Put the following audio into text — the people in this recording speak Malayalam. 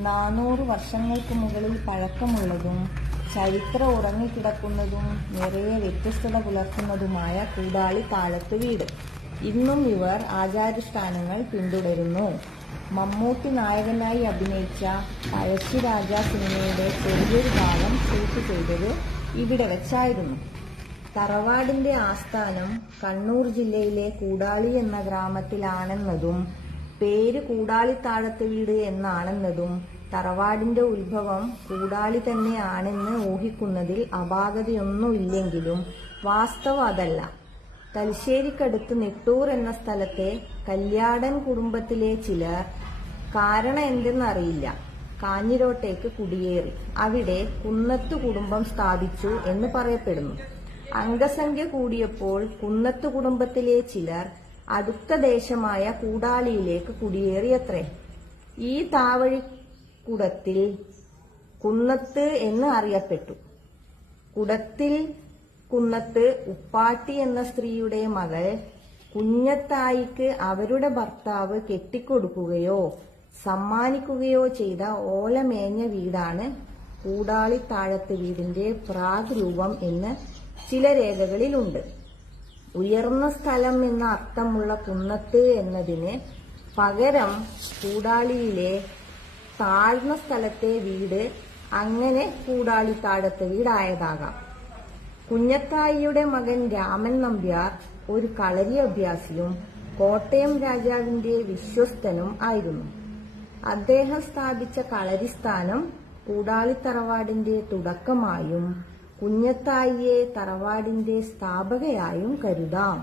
400 വർഷങ്ങൾക്ക് മുകളിൽ പഴക്കമുള്ളതും ചരിത്രം ഉറങ്ങിക്കിടക്കുന്നതും നിറയെ വ്യത്യസ്തത പുലർത്തുന്നതുമായ കൂടാളി താഴത്ത് വീട്. ഇന്നും ഇവർ ആചാരാനുഷ്ഠാനങ്ങൾ പിന്തുടരുന്നു. മമ്മൂട്ടി നായകനായി അഭിനയിച്ച പഴശ്ശിരാജ സിനിമയുടെ ചെറിയൊരു ഭാഗം ഷൂട്ട് ചെയ്തത് ഇവിടെ വെച്ചായിരുന്നു. തറവാടിന്റെ ആസ്ഥാനം കണ്ണൂർ ജില്ലയിലെ കൂടാളി എന്ന ഗ്രാമത്തിലാണെന്നതും പേര് കൂടാളിത്താഴത്ത് വീട് എന്നാണെന്നതും തറവാടിന്റെ ഉത്ഭവം കൂടാളി തന്നെയാണെന്ന് ഊഹിക്കുന്നതിൽ അപാകതയൊന്നുമില്ലെങ്കിലും വാസ്തവം അതല്ല. തലശ്ശേരിക്കടുത്ത് നെട്ടൂർ എന്ന സ്ഥലത്തെ കല്യാടൻ കുടുംബത്തിലെ ചിലർ കാരണം എന്തെന്നറിയില്ല കാഞ്ഞിരോട്ടേക്ക് കുടിയേറി അവിടെ കുന്നത്ത് കുടുംബം സ്ഥാപിച്ചു എന്ന് പറയപ്പെടുന്നു. അംഗസംഖ്യ കൂടിയപ്പോൾ കുന്നത്ത് കുടുംബത്തിലെ ചിലർ അടുത്ത ദേശമായ കൂടാളിയിലേക്ക് കുടിയേറിയത്രേ. ഈ താവഴിക്കുടത്തിൽ കുന്നത്ത് എന്ന് അറിയപ്പെട്ടു. കുടത്തിൽ കുന്നത്ത് ഉപ്പാട്ടി എന്ന സ്ത്രീയുടെ മകൾ കുഞ്ഞത്തായിക്ക് അവരുടെ ഭർത്താവ് കെട്ടിക്കൊടുക്കുകയോ സമ്മാനിക്കുകയോ ചെയ്ത ഓലമേഞ്ഞ വീടാണ് കൂടാളിത്താഴത്ത് വീടിന്റെ പ്രാഗ്രൂപം എന്ന് ചില രേഖകളിലുണ്ട്. ഉയർന്ന സ്ഥലം എന്ന അർത്ഥമുള്ള കുന്നത്ത് എന്നതിന് പകരം കൂടാളിയിലെ താഴ്ന്ന സ്ഥലത്തെ വീട് അങ്ങനെ കൂടാളിത്താഴത്ത് വീടായതാകാം. കുഞ്ഞത്തായിയുടെ മകൻ രാമൻ നമ്പ്യാർ ഒരു കളരി അഭ്യാസിയും കോട്ടയം രാജാവിന്റെ വിശ്വസ്തനും ആയിരുന്നു. അദ്ദേഹം സ്ഥാപിച്ച കളരിസ്ഥാനം കൂടാളിത്തറവാടിന്റെ തുടക്കമായും കുഞ്ഞത്തായിയെ തറവാടിന്റെ സ്ഥാപകയായും കരുതാം.